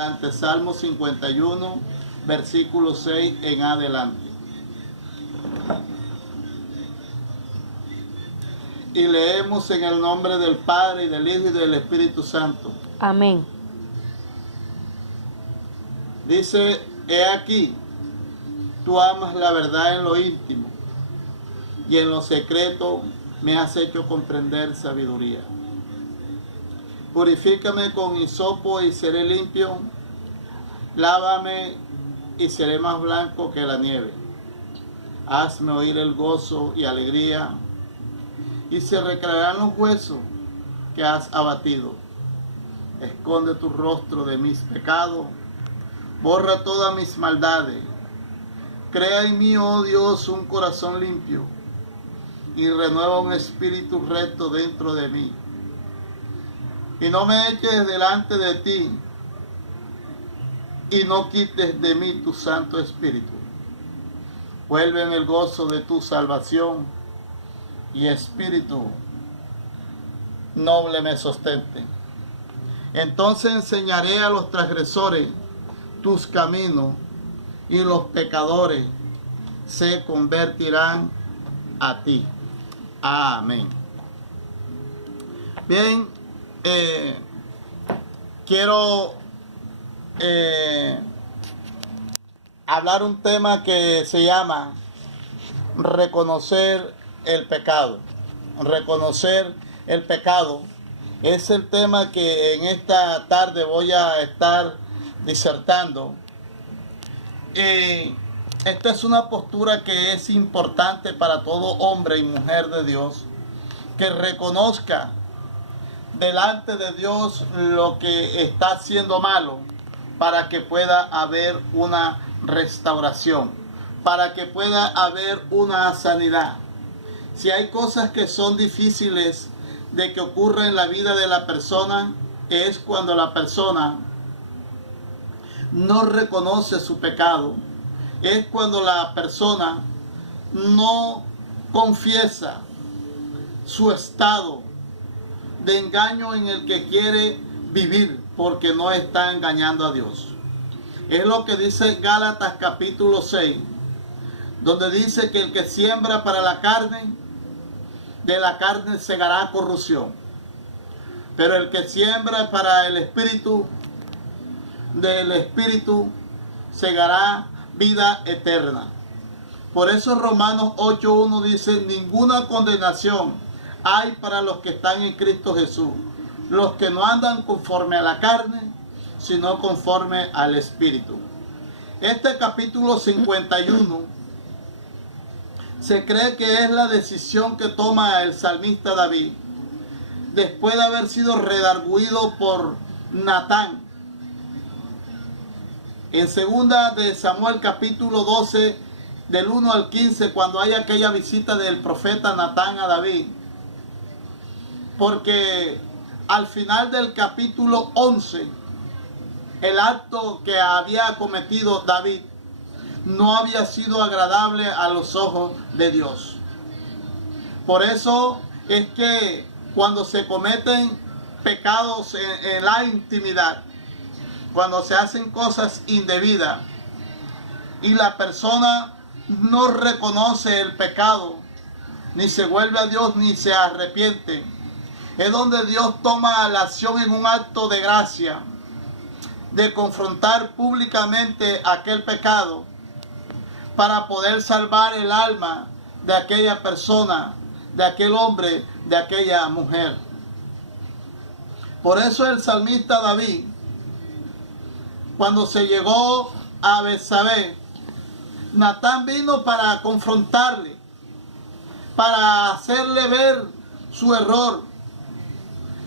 Ante Salmo 51, versículo 6 en adelante. Y leemos en el nombre del Padre, y del Hijo, y del Espíritu Santo. Amén. Dice, he aquí, tú amas la verdad en lo íntimo, y en lo secreto me has hecho comprender sabiduría. Purifícame con hisopo y seré limpio, lávame y seré más blanco que la nieve. Hazme oír el gozo y alegría, y se recrearán los huesos que has abatido. Esconde tu rostro de mis pecados, borra todas mis maldades. Crea en mí, oh Dios, un corazón limpio, y renueva un espíritu recto dentro de mí. Y no me eches delante de ti, y no quites de mí tu Santo Espíritu. Vuélveme el gozo de tu salvación, y espíritu noble me sostente. Entonces enseñaré a los transgresores tus caminos, y los pecadores se convertirán a ti. Amén. Bien, quiero hablar un tema que se llama reconocer el pecado. Reconocer el pecado es el tema que en esta tarde voy a estar disertando. Esta es una postura que es importante para todo hombre y mujer de Dios, que reconozca delante de Dios lo que está haciendo malo, para que pueda haber una restauración, para que pueda haber una sanidad. Si hay cosas que son difíciles de que ocurra en la vida de la persona, es cuando la persona no reconoce su pecado, es cuando la persona no confiesa su estado de engaño en el que quiere vivir, porque no está engañando a Dios. Es lo que dice Gálatas capítulo 6, donde dice que el que siembra para la carne, de la carne segará corrupción, pero el que siembra para el Espíritu, del Espíritu segará vida eterna. Por eso Romanos 8:1 dice, ninguna condenación hay para los que están en Cristo Jesús, los que no andan conforme a la carne, sino conforme al Espíritu. Este capítulo 51 se cree que es la decisión que toma el salmista David después de haber sido redarguido por Natán. En segunda de Samuel capítulo 12, del 1 al 15, cuando hay aquella visita del profeta Natán a David, porque al final del capítulo 11, el acto que había cometido David no había sido agradable a los ojos de Dios. Por eso es que cuando se cometen pecados en la intimidad, cuando se hacen cosas indebidas y la persona no reconoce el pecado, ni se vuelve a Dios, ni se arrepiente, es donde Dios toma la acción en un acto de gracia, de confrontar públicamente aquel pecado, para poder salvar el alma de aquella persona, de aquel hombre, de aquella mujer. Por eso el salmista David, cuando se llegó a Betsabé, Natán vino para confrontarle, para hacerle ver su error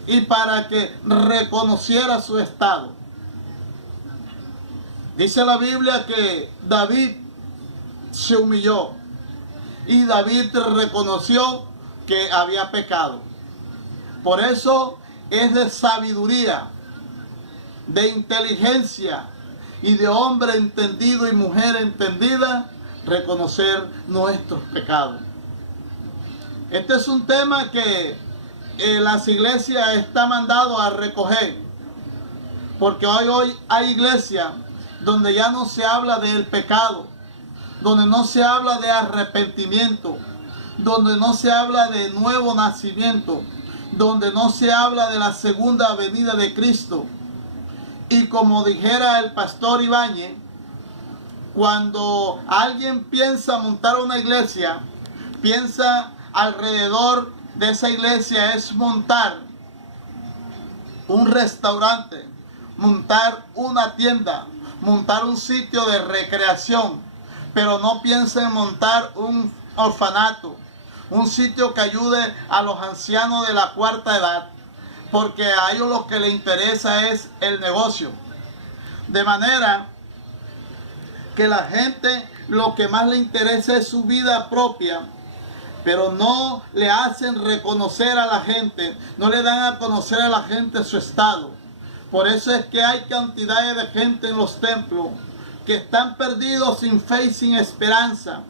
y para que reconociera su estado. Dice la Biblia que David se humilló y David reconoció que había pecado. Por eso es de sabiduría, de inteligencia y de hombre entendido y mujer entendida reconocer nuestros pecados. Este es un tema que las iglesias están mandadas a recoger, Porque hoy hay iglesia donde ya no se habla del pecado, donde no se habla de arrepentimiento, donde no se habla de nuevo nacimiento, donde no se habla de la segunda venida de Cristo. Y como dijera el pastor Ibáñez, cuando alguien piensa montar una iglesia, piensa alrededor de esa iglesia es montar un restaurante, montar una tienda, montar un sitio de recreación, pero no piensa en montar un orfanato, un sitio que ayude a los ancianos de la cuarta edad, porque a ellos lo que les interesa es el negocio. De manera que la gente lo que más le interesa es su vida propia, pero no le hacen reconocer a la gente, no le dan a conocer a la gente su estado. Por eso es que hay cantidades de gente en los templos que están perdidos sin fe y sin esperanza,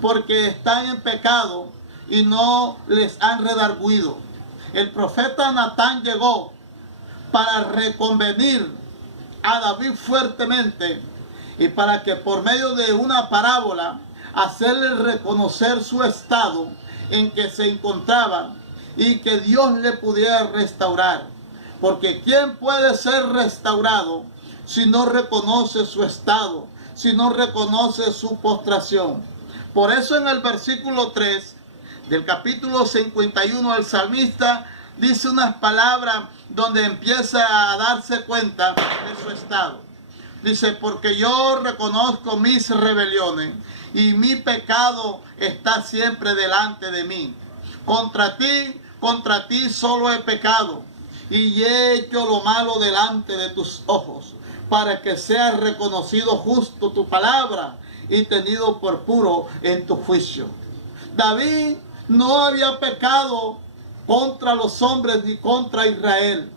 porque están en pecado y no les han redarguido. El profeta Natán llegó para reconvenir a David fuertemente y para que por medio de una parábola hacerle reconocer su estado en que se encontraba y que Dios le pudiera restaurar. Porque ¿quién puede ser restaurado si no reconoce su estado, si no reconoce su postración? Por eso en el versículo 3 del capítulo 51 el salmista dice unas palabras donde empieza a darse cuenta de su estado. Dice, porque yo reconozco mis rebeliones y mi pecado está siempre delante de mí. Contra ti solo he pecado y he hecho lo malo delante de tus ojos, para que sea reconocido justo tu palabra y tenido por puro en tu juicio. David no había pecado contra los hombres ni contra Israel.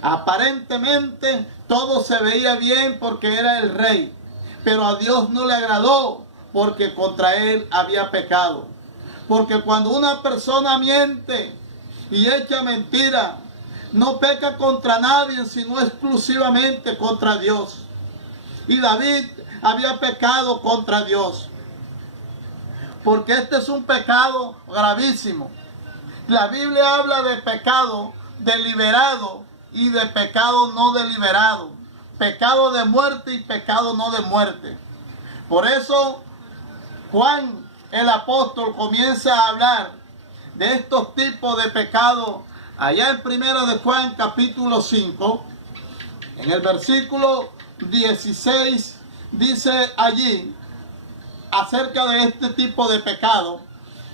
Aparentemente todo se veía bien porque era el rey, pero a Dios no le agradó porque contra él había pecado. Porque cuando una persona miente y echa mentira, no peca contra nadie, sino exclusivamente contra Dios. Y David había pecado contra Dios, porque este es un pecado gravísimo. La Biblia habla de pecado deliberado y de pecado no deliberado, pecado de muerte y pecado no de muerte. Por eso Juan el apóstol comienza a hablar de estos tipos de pecados allá en 1 de Juan capítulo 5, en el versículo 16, dice allí acerca de este tipo de pecado.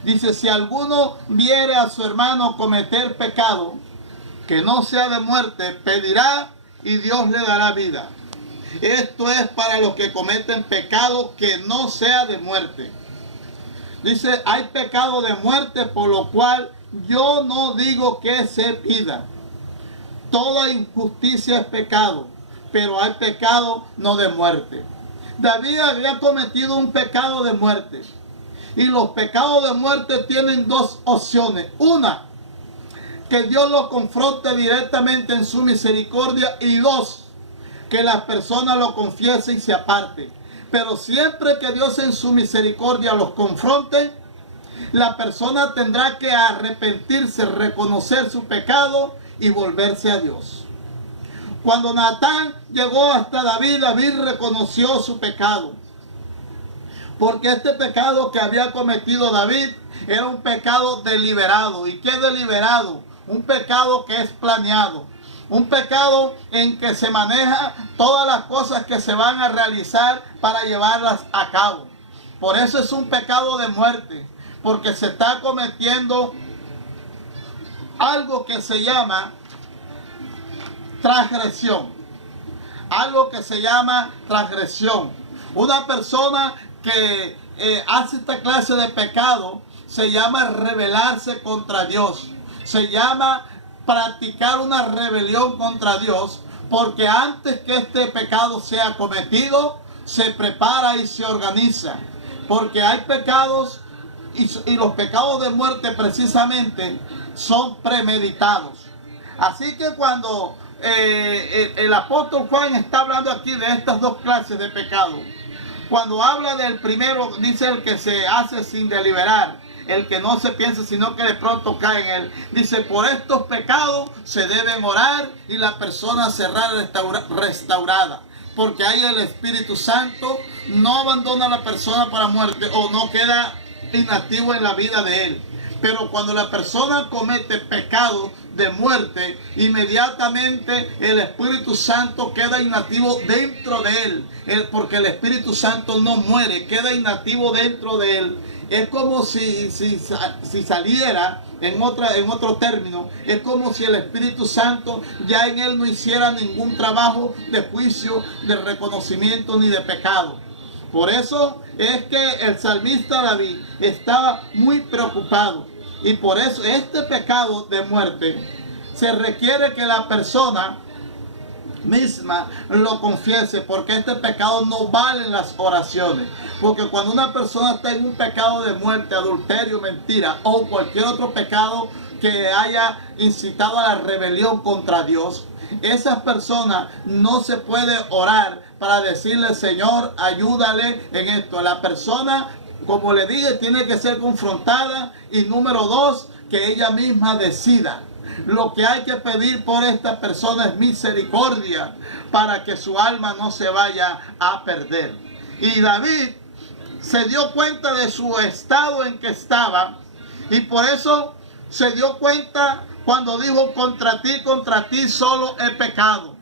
Dice, si alguno viere a su hermano cometer pecado que no sea de muerte, pedirá y Dios le dará vida. Esto es para los que cometen pecado que no sea de muerte. Dice, hay pecado de muerte, por lo cual yo no digo que se pida. Toda injusticia es pecado, pero hay pecado no de muerte. David había cometido un pecado de muerte. Y los pecados de muerte tienen dos opciones. Una, que Dios lo confronte directamente en su misericordia. Y dos, que las personas lo confiesen y se aparten. Pero siempre que Dios en su misericordia los confronte, la persona tendrá que arrepentirse, reconocer su pecado y volverse a Dios. Cuando Natán llegó hasta David, David reconoció su pecado. Porque este pecado que había cometido David era un pecado deliberado. ¿Y qué es deliberado? Un pecado que es planeado. Un pecado en que se maneja todas las cosas que se van a realizar para llevarlas a cabo. Por eso es un pecado de muerte. Porque se está cometiendo algo que se llama transgresión. Algo que se llama transgresión. Una persona que hace esta clase de pecado se llama rebelarse contra Dios. Se llama practicar una rebelión contra Dios, porque antes que este pecado sea cometido, se prepara y se organiza. Porque hay pecados y los pecados de muerte precisamente son premeditados. Así que cuando el apóstol Juan está hablando aquí de estas dos clases de pecado. Cuando habla del primero, dice el que se hace sin deliberar, el que no se piensa sino que de pronto cae en él. Dice, por estos pecados se deben orar y la persona será restaurada. Porque ahí el Espíritu Santo no abandona a la persona para muerte o no queda inactivo en la vida de él. Pero cuando la persona comete pecado de muerte, inmediatamente el Espíritu Santo queda inactivo dentro de él. Porque el Espíritu Santo no muere, queda inactivo dentro de él. Es como si saliera, en otro término, es como si el Espíritu Santo ya en él no hiciera ningún trabajo de juicio, de reconocimiento ni de pecado. Por eso es que el salmista David estaba muy preocupado. Y por eso este pecado de muerte se requiere que la persona misma lo confiese, porque este pecado no vale las oraciones. Porque cuando una persona está en un pecado de muerte, adulterio, mentira o cualquier otro pecado que haya incitado a la rebelión contra Dios, esas personas no se puede orar para decirle, Señor, ayúdale en esto. La persona, como le dije, tiene que ser confrontada, y número dos, que ella misma decida. Lo que hay que pedir por esta persona es misericordia para que su alma no se vaya a perder. Y David se dio cuenta de su estado en que estaba, y por eso se dio cuenta cuando dijo, contra ti solo he pecado.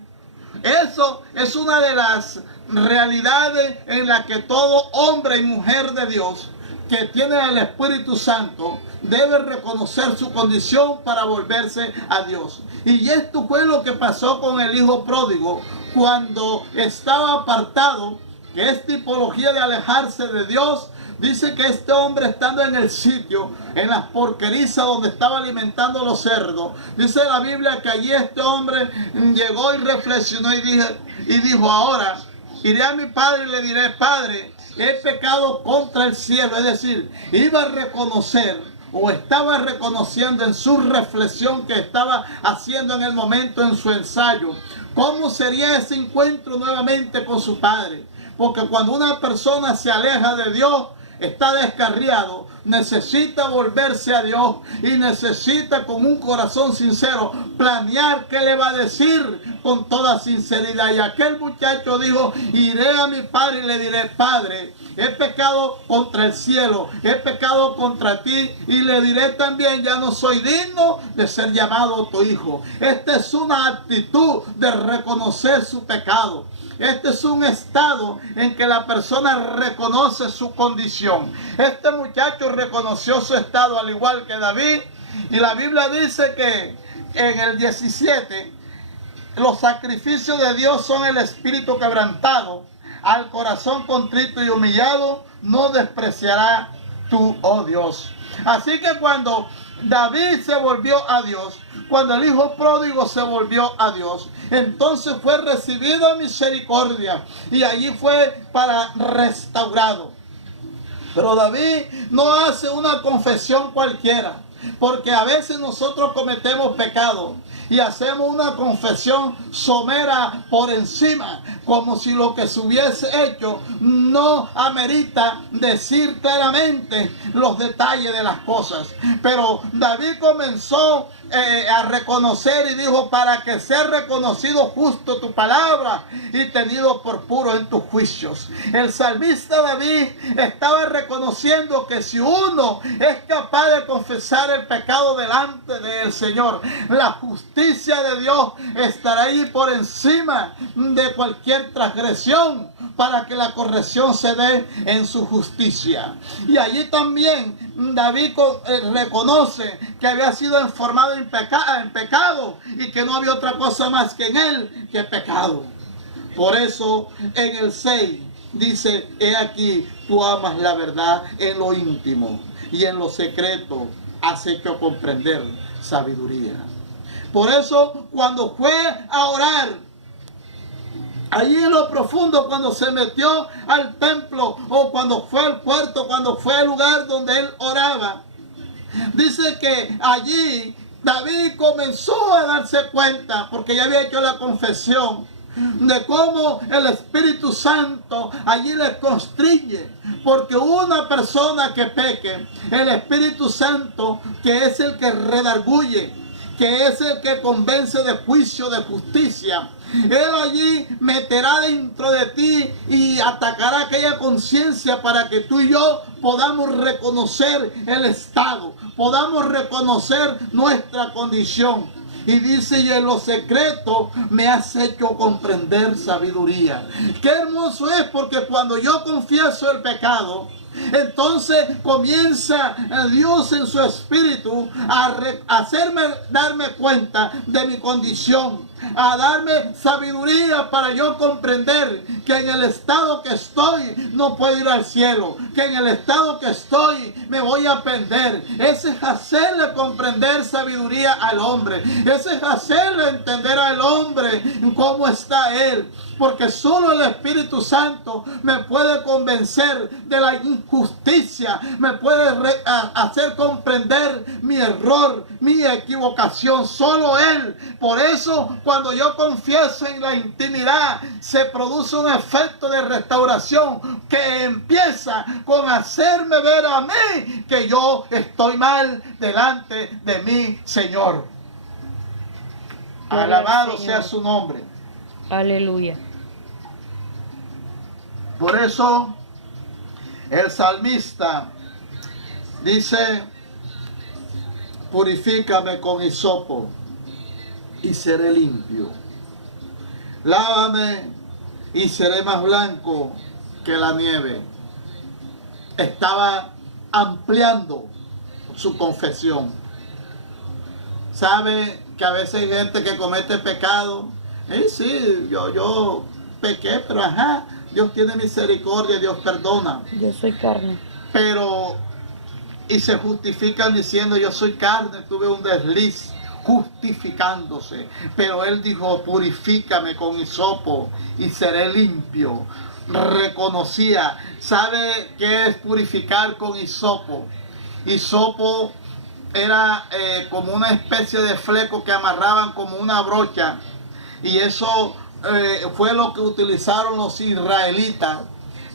Eso es una de las realidades en las que todo hombre y mujer de Dios que tiene el Espíritu Santo debe reconocer su condición para volverse a Dios. Y esto fue lo que pasó con el hijo pródigo cuando estaba apartado, que es tipología de alejarse de Dios. Dice que este hombre, estando en el sitio, en las porquerizas donde estaba alimentando a los cerdos, dice la Biblia que allí este hombre llegó y reflexionó y dijo, ahora iré a mi padre y le diré, Padre, he pecado contra el cielo. Es decir, iba a reconocer, o estaba reconociendo en su reflexión que estaba haciendo en el momento, en su ensayo, cómo sería ese encuentro nuevamente con su padre. Porque cuando una persona se aleja de Dios, está descarriado, necesita volverse a Dios y necesita con un corazón sincero planear qué le va a decir con toda sinceridad. Y aquel muchacho dijo, iré a mi padre y le diré, Padre, he pecado contra el cielo, he pecado contra ti, y le diré también, ya no soy digno de ser llamado tu hijo. Esta es una actitud de reconocer su pecado. Este es un estado en que la persona reconoce su condición. Este muchacho reconoció su estado al igual que David. Y la Biblia dice que en el 17, los sacrificios de Dios son el espíritu quebrantado. Al corazón contrito y humillado no despreciará tú, oh Dios. Así que cuando David se volvió a Dios, cuando el hijo pródigo se volvió a Dios, entonces fue recibido en misericordia y allí fue para restaurado. Pero David no hace una confesión cualquiera, porque a veces nosotros cometemos pecado y hacemos una confesión somera por encima, como si lo que se hubiese hecho no amerita decir claramente los detalles de las cosas. Pero David comenzó a reconocer y dijo, para que sea reconocido justo tu palabra y tenido por puro en tus juicios. El salmista David estaba reconociendo que si uno es capaz de confesar el pecado delante del Señor, la justicia de Dios estará ahí por encima de cualquier transgresión, para que la corrección se dé en su justicia. Y allí también David reconoce que había sido informado en pecado y que no había otra cosa más que en él que pecado. Por eso en el 6 dice, he aquí, tú amas la verdad en lo íntimo y en lo secreto has hecho comprender sabiduría. Por eso cuando fue a orar, allí en lo profundo, cuando se metió al templo, o cuando fue al cuarto, cuando fue al lugar donde él oraba, dice que allí David comenzó a darse cuenta, porque ya había hecho la confesión, de cómo el Espíritu Santo allí le constriñe. Porque una persona que peque, el Espíritu Santo, que es el que redarguye, que es el que convence de juicio, de justicia, Él allí meterá dentro de ti y atacará aquella conciencia para que tú y yo podamos reconocer el estado, podamos reconocer nuestra condición. Y dice, y en lo secreto me has hecho comprender sabiduría. Qué hermoso es, porque cuando yo confieso el pecado, entonces comienza Dios en su espíritu a hacerme darme cuenta de mi condición, a darme sabiduría para yo comprender que en el estado que estoy no puedo ir al cielo, que en el estado que estoy me voy a perder. Ese es hacerle comprender sabiduría al hombre, ese es hacerle entender al hombre cómo está él. Porque solo el Espíritu Santo me puede convencer de la injusticia, me puede hacer comprender mi error, mi equivocación. Solo Él. Por eso, cuando yo confieso en la intimidad, se produce un efecto de restauración que empieza con hacerme ver a mí que yo estoy mal delante de mi Señor. Alabado sea su nombre. Aleluya. Por eso el salmista dice, purifícame con hisopo y seré limpio. Lávame y seré más blanco que la nieve. Estaba ampliando su confesión. ¿Sabe que a veces hay gente que comete pecado? Sí, yo pequé, pero Dios tiene misericordia, Dios perdona. Yo soy carne. Pero, y se justifican diciendo, yo soy carne, tuve un desliz, justificándose. Pero Él dijo, purifícame con hisopo y seré limpio. Reconocía. ¿Sabe qué es purificar con hisopo? Hisopo era como una especie de fleco que amarraban como una brocha. Y eso fue lo que utilizaron los israelitas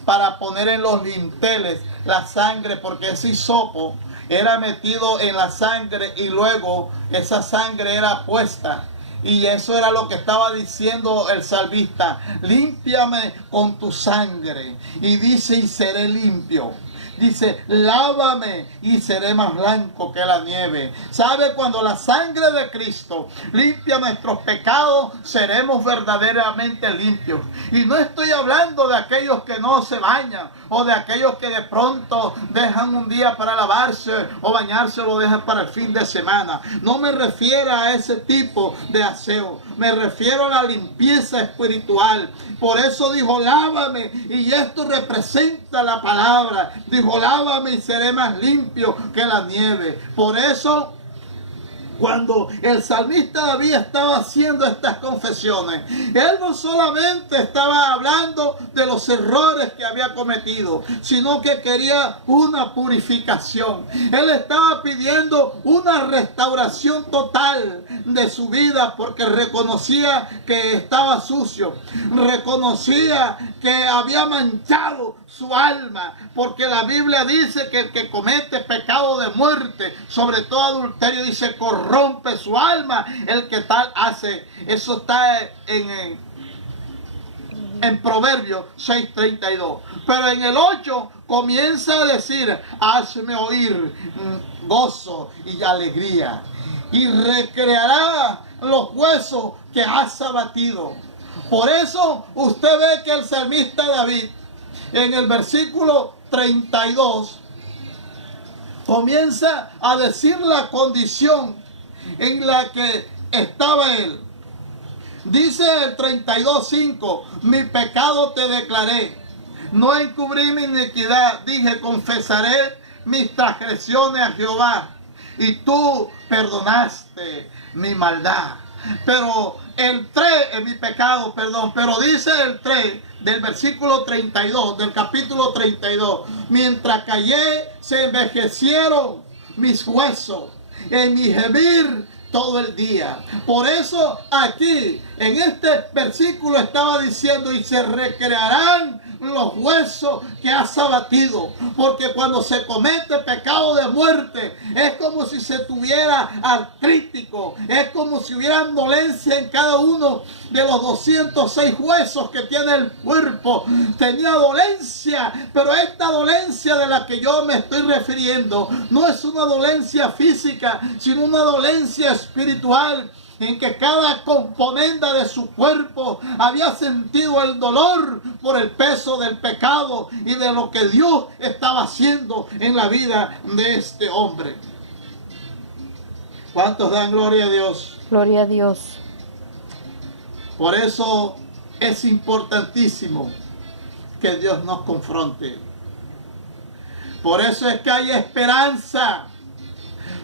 para poner en los dinteles la sangre, porque ese hisopo era metido en la sangre y luego esa sangre era puesta. Y eso era lo que estaba diciendo el salmista, límpiame con tu sangre. Y dice, y seré limpio. Dice, lávame y seré más blanco que la nieve. ¿Sabe? Cuando la sangre de Cristo limpia nuestros pecados, seremos verdaderamente limpios. Y no estoy hablando de aquellos que no se bañan, o de aquellos que de pronto dejan un día para lavarse o bañarse, o lo dejan para el fin de semana. No me refiero a ese tipo de aseo. Me refiero a la limpieza espiritual. Por eso dijo, lávame. Y esto representa la palabra. Dijo, lávame y seré más limpio que la nieve. Por eso, cuando el salmista David estaba haciendo estas confesiones, él no solamente estaba hablando de los errores que había cometido, sino que quería una purificación. Él estaba pidiendo una restauración total de su vida, porque reconocía que estaba sucio, reconocía que había manchado su alma, porque la Biblia dice que el que comete pecado de muerte, sobre todo adulterio, dice, corrompe su alma el que tal hace. Eso está en Proverbios 6:32. Pero en el 8 comienza a decir, hazme oír gozo y alegría, y recreará los huesos que has abatido. Por eso usted ve que el salmista David, en el versículo 32, comienza a decir la condición en la que estaba él. Dice el 32:5, mi pecado te declaré, no encubrí mi iniquidad, dije, confesaré mis transgresiones a Jehová, y tú perdonaste mi maldad. Pero el 3 es mi pecado, perdón, pero dice el 3 del versículo 32, del capítulo 32, mientras callé se envejecieron mis huesos, en mi gemir todo el día. Por eso aquí en este versículo estaba diciendo: y se recrearán los huesos que has abatido. Porque cuando se comete pecado de muerte, es como si se tuviera artrítico, es como si hubiera dolencia en cada uno de los 206 huesos que tiene el cuerpo. Tenía dolencia, pero esta dolencia de la que yo me estoy refiriendo no es una dolencia física, sino una dolencia espiritual, en que cada componente de su cuerpo había sentido el dolor por el peso del pecado y de lo que Dios estaba haciendo en la vida de este hombre. ¿Cuántos dan gloria a Dios? Gloria a Dios. Por eso es importantísimo que Dios nos confronte. Por eso es que hay esperanza.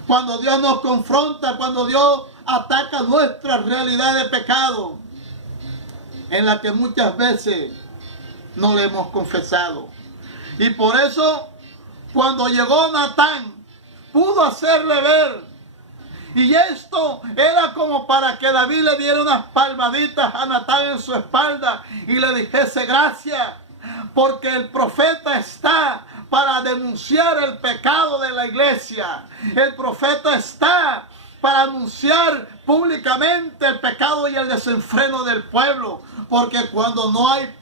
Cuando Dios nos confronta, cuando Dios ataca nuestra realidad de pecado, en la que muchas veces no le hemos confesado. Y por eso, cuando llegó Natán, pudo hacerle ver. Y esto era como para que David le diera unas palmaditas a Natán en su espalda y le dijese: gracias, porque el profeta está para denunciar el pecado de la iglesia. El profeta está para anunciar públicamente el pecado y el desenfreno del pueblo. Porque cuando no hay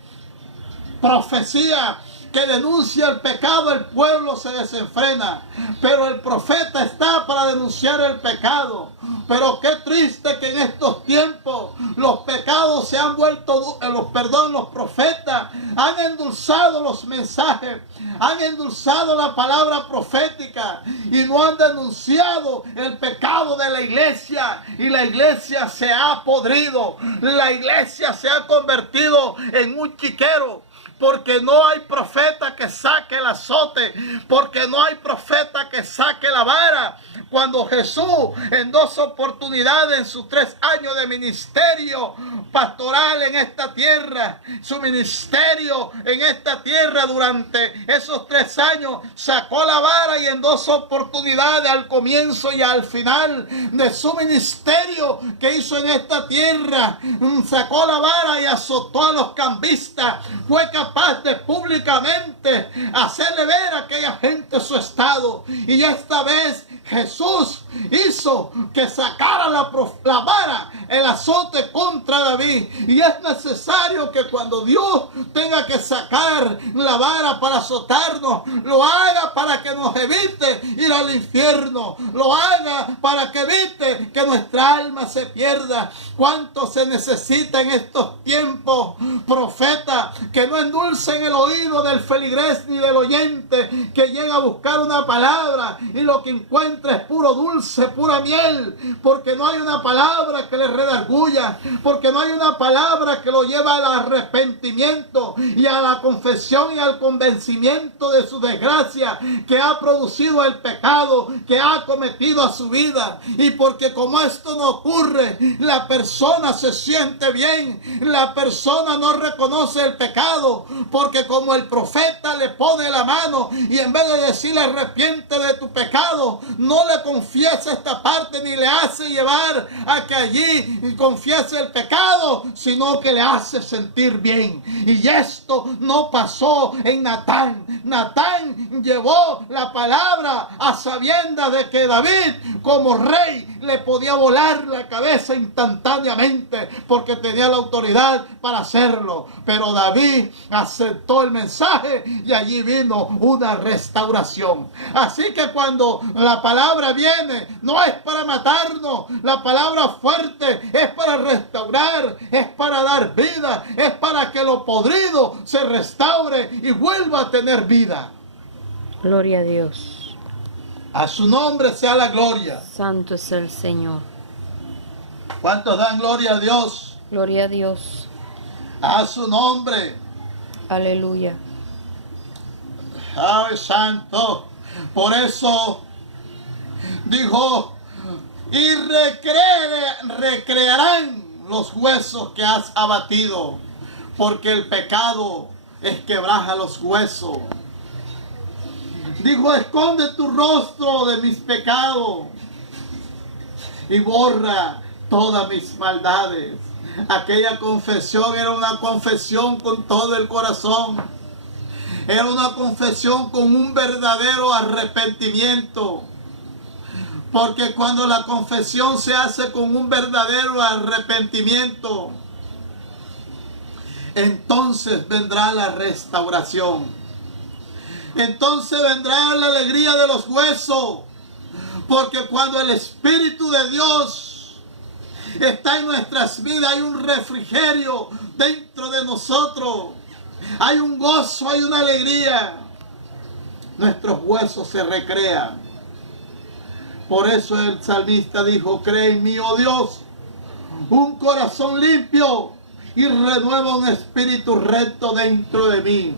profecía que denuncia el pecado, el pueblo se desenfrena. Pero el profeta está para denunciar el pecado. Pero qué triste que en estos tiempos los pecados se han vuelto, los profetas han endulzado los mensajes, han endulzado la palabra profética y no han denunciado el pecado de la iglesia. Y la iglesia se ha podrido, la iglesia se ha convertido en un chiquero. Porque no hay profeta que saque el azote, porque no hay profeta que saque la vara. Cuando Jesús en 2 oportunidades en sus 3 años de ministerio pastoral en esta tierra, su ministerio en esta tierra durante esos 3 años, sacó la vara, y en 2 oportunidades, al comienzo y al final de su ministerio que hizo en esta tierra, sacó la vara y azotó a los cambistas. Fue capaz de públicamente hacerle ver a aquella gente su estado. Y esta vez Jesús hizo que sacara la vara, el azote contra David. Y es necesario que cuando Dios tenga que sacar la vara para azotarnos, lo haga para que nos evite ir al infierno, lo haga para que evite que nuestra alma se pierda. ¿Cuánto se necesita en estos tiempos profetas que no endulcen el oído del feligrés ni del oyente que llega a buscar una palabra y lo que encuentra es puro dulce, pura miel? Porque no hay una palabra que le redarguya, porque no hay una palabra que lo lleva al arrepentimiento y a la confesión y al convencimiento de su desgracia que ha producido el pecado que ha cometido a su vida. Y porque como esto no ocurre, la persona se siente bien, la persona no reconoce el pecado, porque como el profeta le pone la mano y en vez de decirle arrepiente de tu pecado, no le confiesa esta parte ni le hace llevar a que allí confiese el pecado, sino que le hace sentir bien. Y esto no pasó en Natán. Natán llevó la palabra a sabiendas de que David, como rey, le podía volar la cabeza instantáneamente porque tenía la autoridad para hacerlo. Pero David aceptó el mensaje y allí vino una restauración. Así que cuando la palabra viene, no es para matarnos, la palabra fuerte es para restaurar, es para dar vida, es para que lo podrido se restaure y vuelva a tener vida. Gloria a Dios. A su nombre sea la gloria. Santo es el Señor. ¿Cuántos dan gloria a Dios? Gloria a Dios. A su nombre. Aleluya. ¡Ay, santo! Por eso dijo: y recrearán los huesos que has abatido, porque el pecado esquebraja los huesos. Dijo: esconde tu rostro de mis pecados. y borra todas mis maldades. Aquella confesión era una confesión con todo el corazón. Era una confesión con un verdadero arrepentimiento. Porque cuando la confesión se hace con un verdadero arrepentimiento, entonces vendrá la restauración. Entonces vendrá la alegría de los huesos. Porque cuando el Espíritu de Dios está en nuestras vidas, hay un refrigerio dentro de nosotros. Hay un gozo, hay una alegría. Nuestros huesos se recrean. Por eso el salmista dijo: crea en mí, oh Dios, un corazón limpio y renueva un espíritu recto dentro de mí.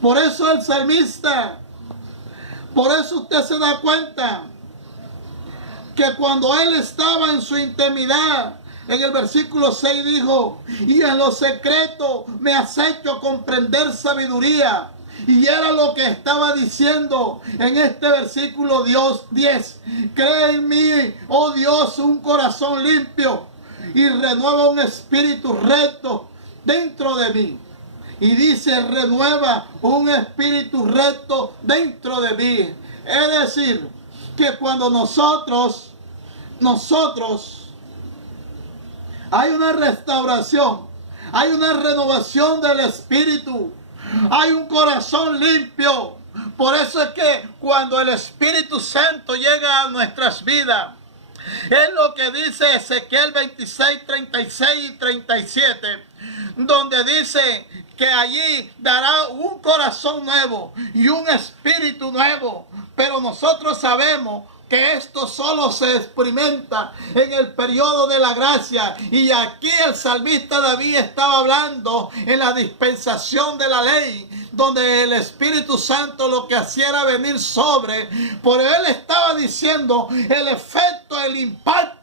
Por eso el salmista, por eso usted se da cuenta que cuando él estaba en su intimidad, en el versículo 6 dijo: y en lo secreto me has hecho comprender sabiduría. Y era lo que estaba diciendo en este versículo 10. Crea en mí, oh Dios, un corazón limpio y renueva un espíritu recto dentro de mí. Y dice: renueva un espíritu recto dentro de mí. Es decir, que cuando nosotros hay una restauración, hay una renovación del espíritu, hay un corazón limpio. Por eso es que cuando el Espíritu Santo llega a nuestras vidas, es lo que dice Ezequiel 26, 36 y 37, donde dice que allí dará un corazón nuevo y un espíritu nuevo. Pero nosotros sabemos que esto solo se experimenta en el periodo de la gracia. Y aquí el salmista David estaba hablando en la dispensación de la ley, donde el Espíritu Santo lo que hacía era venir sobre. Por él estaba diciendo el efecto, el impacto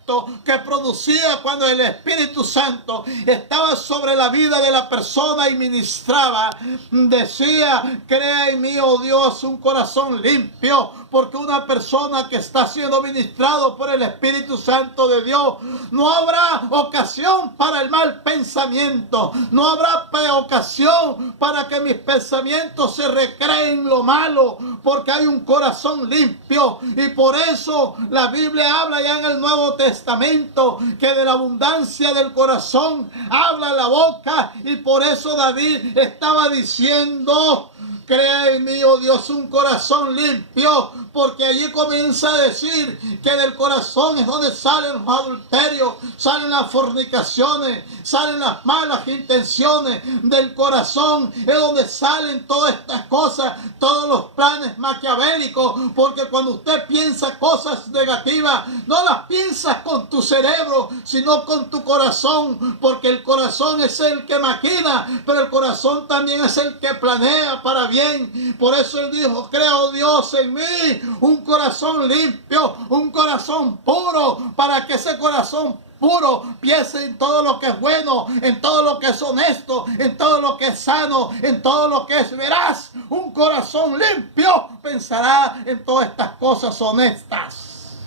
que producía cuando el Espíritu Santo estaba sobre la vida de la persona y ministraba. Decía: crea en mí, oh Dios, un corazón limpio. Porque una persona que está siendo ministrado por el Espíritu Santo de Dios, no habrá ocasión para el mal pensamiento. No habrá ocasión para que mis pensamientos se recreen en lo malo. Porque hay un corazón limpio. Y por eso la Biblia habla ya en el Nuevo Testamento que de la abundancia del corazón habla la boca. Y por eso David estaba diciendo: crea en mí, oh Dios, un corazón limpio. Porque allí comienza a decir que del corazón es donde salen los adulterios, salen las fornicaciones, salen las malas intenciones. Del corazón es donde salen todas estas cosas, todos los planes maquiavélicos. Porque cuando usted piensa cosas negativas, no las piensas con tu cerebro, sino con tu corazón. Porque el corazón es el que maquina, pero el corazón también es el que planea para bien. Por eso él dijo: crea, oh Dios, en mí un corazón limpio, un corazón puro, para que ese corazón puro piense en todo lo que es bueno, en todo lo que es honesto, en todo lo que es sano, en todo lo que es veraz. Un corazón limpio pensará en todas estas cosas honestas.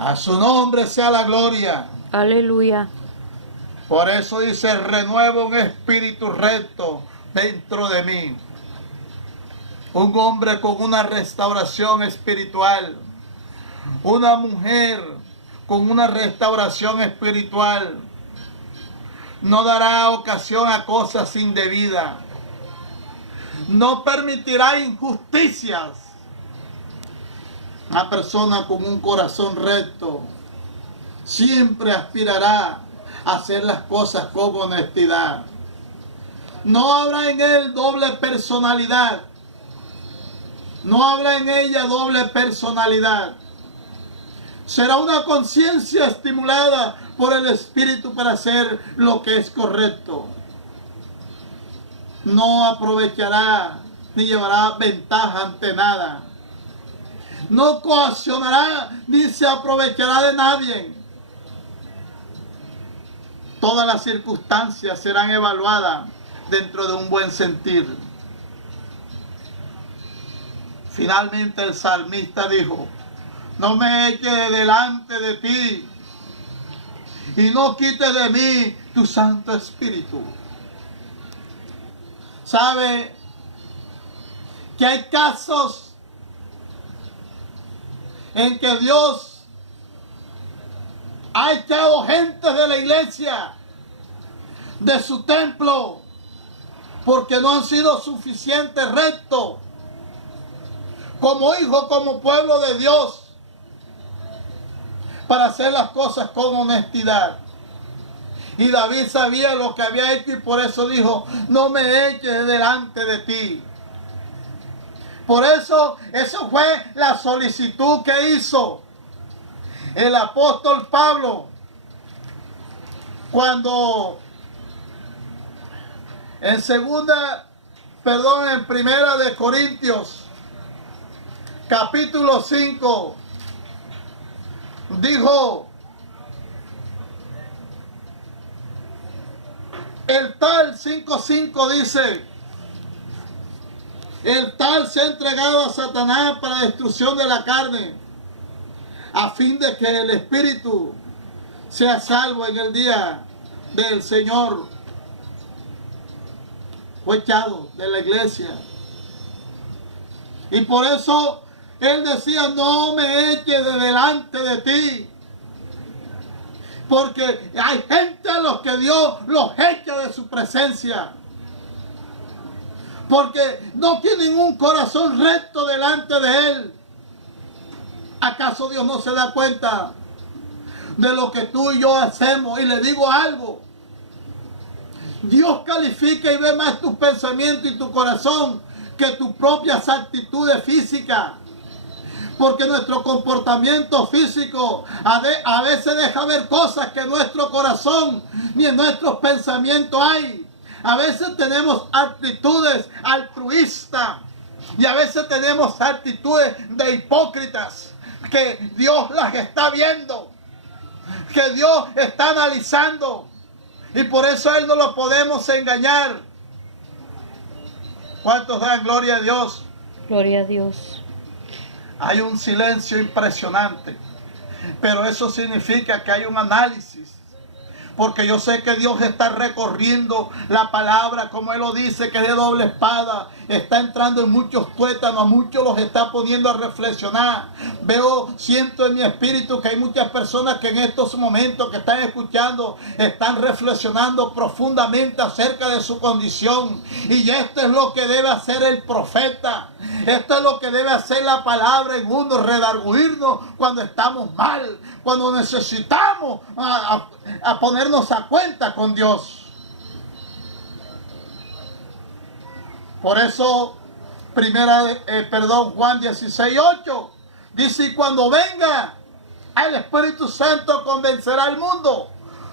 A su nombre sea la gloria. Aleluya. Por eso dice: renueva un espíritu recto dentro de mí. Un hombre con una restauración espiritual. Una mujer con una restauración espiritual no dará ocasión a cosas indebidas. No permitirá injusticias. Una persona con un corazón recto siempre aspirará a hacer las cosas con honestidad. No habrá en él doble personalidad. No habrá en ella doble personalidad. Será una conciencia estimulada por el Espíritu para hacer lo que es correcto. No aprovechará ni llevará ventaja ante nada. No coaccionará ni se aprovechará de nadie. Todas las circunstancias serán evaluadas dentro de un buen sentir. Finalmente el salmista dijo: No me eches de delante de ti y no quites de mí tu Santo Espíritu. ¿Sabe que hay casos en que Dios ha echado gente de la iglesia, de su templo, porque no han sido suficientes rectos como hijos, como pueblo de Dios, para hacer las cosas con honestidad? Y David sabía lo que había hecho y por eso dijo, no me eches delante de ti. Por eso fue la solicitud que hizo el apóstol Pablo cuando en primera de Corintios capítulo 5 dijo, el tal 5:5 dice, el tal se ha entregado a Satanás para destrucción de la carne, a fin de que el espíritu sea salvo en el día del Señor. Fue echado de la iglesia. Y por eso él decía, no me eches de delante de ti. Porque hay gente a los que Dios los echa de su presencia. Porque no tienen un corazón recto delante de Él. ¿Acaso Dios no se da cuenta de lo que tú y yo hacemos? Y le digo algo. Dios califica y ve más tus pensamientos y tu corazón que tus propias actitudes físicas. Porque nuestro comportamiento físico a veces deja ver cosas que en nuestro corazón ni en nuestros pensamientos hay. A veces tenemos actitudes altruistas y a veces tenemos actitudes de hipócritas que Dios las está viendo, que Dios está analizando y por eso Él no lo podemos engañar. ¿Cuántos dan gloria a Dios? Gloria a Dios. Hay un silencio impresionante, pero eso significa que hay un análisis. Porque yo sé que Dios está recorriendo la palabra, como Él lo dice, que es de doble espada. Está entrando en muchos tuétanos, a muchos los está poniendo a reflexionar. Siento en mi espíritu que hay muchas personas que en estos momentos que están escuchando, están reflexionando profundamente acerca de su condición. Y esto es lo que debe hacer el profeta. Esto es lo que debe hacer la palabra en uno, redarguirnos cuando estamos mal, cuando necesitamos a ponernos a cuenta con Dios. Por eso, Juan 16:8 dice, y cuando venga el Espíritu Santo convencerá al mundo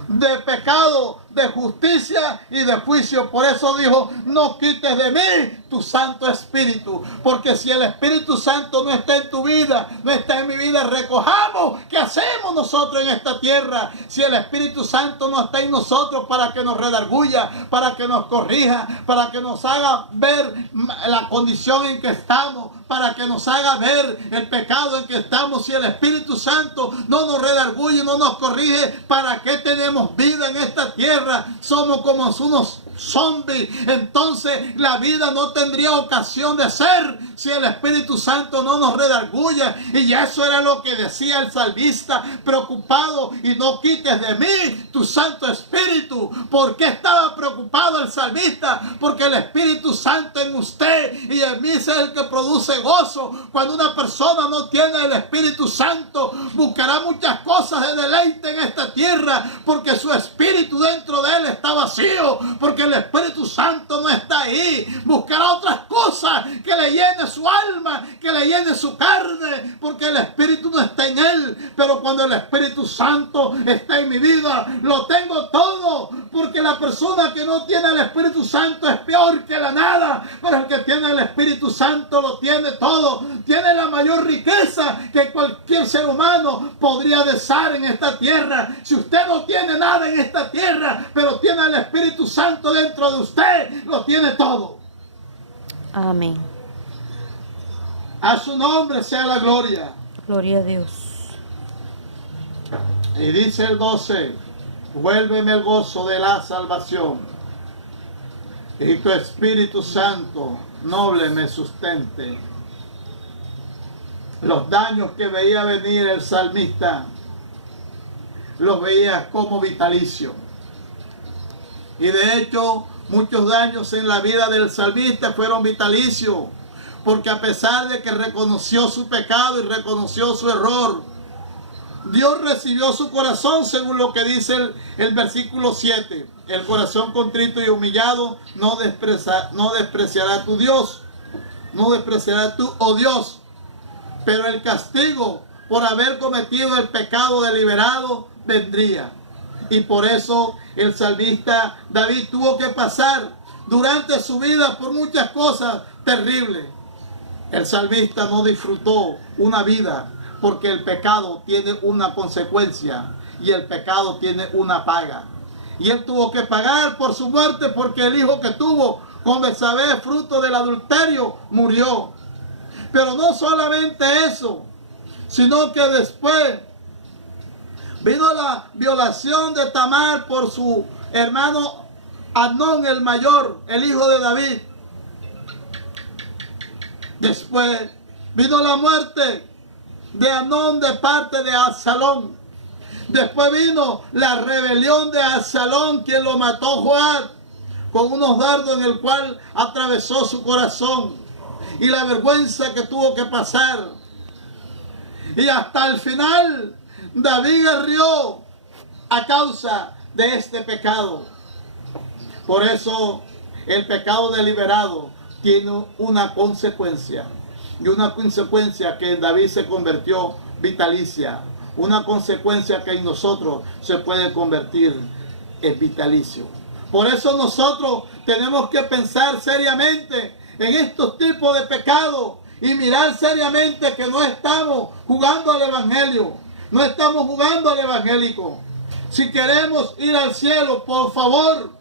de pecado, de justicia y de juicio. Por eso dijo, no quites de mí tu Santo Espíritu. Porque si el Espíritu Santo no está en tu vida, no está en mi vida, recojamos. ¿Qué hacemos nosotros en esta tierra? Si el Espíritu Santo no está en nosotros para que nos redarguya, para que nos corrija, para que nos haga ver la condición en que estamos, para que nos haga ver el pecado en que estamos. Si el Espíritu Santo no nos redarguye, no nos corrige, ¿para qué tenemos vida en esta tierra? Somos como unos zombies. Entonces la vida no tendría ocasión de ser si el Espíritu Santo no nos redarguye. Y eso era lo que decía el salmista, preocupado, y no quites de mí tu Santo Espíritu. ¿Por qué estaba preocupado el salmista? Porque el Espíritu Santo en usted y en mí es el que produce gozo. Cuando una persona no tiene el Espíritu Santo, buscará muchas cosas de deleite en esta tierra, porque su espíritu dentro de él está vacío, porque el Espíritu Santo no está ahí. Buscará otras cosas que le llene su alma, que le llene su carne, porque el Espíritu no está en él. Pero cuando el Espíritu Santo está en mi vida, lo tengo todo, porque la persona que no tiene el Espíritu Santo es peor que la nada, pero el que tiene el Espíritu Santo lo tiene todo. Tiene la mayor riqueza que cualquier ser humano podría desear en esta tierra. Si usted no tiene nada en esta tierra, pero tiene el Espíritu Santo dentro de usted, lo tiene todo. Amén. A su nombre sea la gloria. Gloria a Dios. Y dice el 12, vuélveme el gozo de la salvación, y tu Espíritu Santo noble me sustente. Los daños que veía venir el salmista, los veía como vitalicio. Y de hecho, muchos daños en la vida del salmista fueron vitalicios, porque a pesar de que reconoció su pecado y reconoció su error, Dios recibió su corazón, según lo que dice el versículo 7. El corazón contrito y humillado no despreciará tu Dios, no despreciará tú, oh Dios. Pero el castigo por haber cometido el pecado deliberado vendría. Y por eso el salmista David tuvo que pasar durante su vida por muchas cosas terribles. El salmista no disfrutó una vida porque el pecado tiene una consecuencia y el pecado tiene una paga. Y él tuvo que pagar por su muerte porque el hijo que tuvo con Betsabé, fruto del adulterio, murió. Pero no solamente eso, sino que después vino la violación de Tamar por su hermano Amnón el mayor, el hijo de David. Después vino la muerte de Amnón de parte de Absalón. Después vino la rebelión de Absalón, quien lo mató Joab con unos dardos en el cual atravesó su corazón. Y la vergüenza que tuvo que pasar. Y hasta el final, David guerrió a causa de este pecado. Por eso, el pecado deliberado tiene una consecuencia. Y una consecuencia que en David se convirtió vitalicia. Una consecuencia que en nosotros se puede convertir en vitalicio. Por eso nosotros tenemos que pensar seriamente en estos tipos de pecados y mirar seriamente que no estamos jugando al evangelio, no estamos jugando al evangélico. Si queremos ir al cielo, por favor,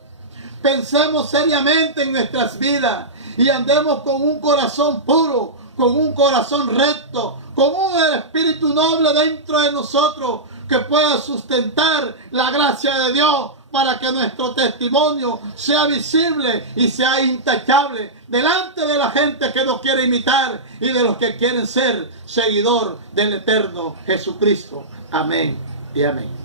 pensemos seriamente en nuestras vidas y andemos con un corazón puro, con un corazón recto, con un espíritu noble dentro de nosotros que pueda sustentar la gracia de Dios para que nuestro testimonio sea visible y sea intachable delante de la gente que nos quiere imitar y de los que quieren ser seguidor del eterno Jesucristo. Amén y amén.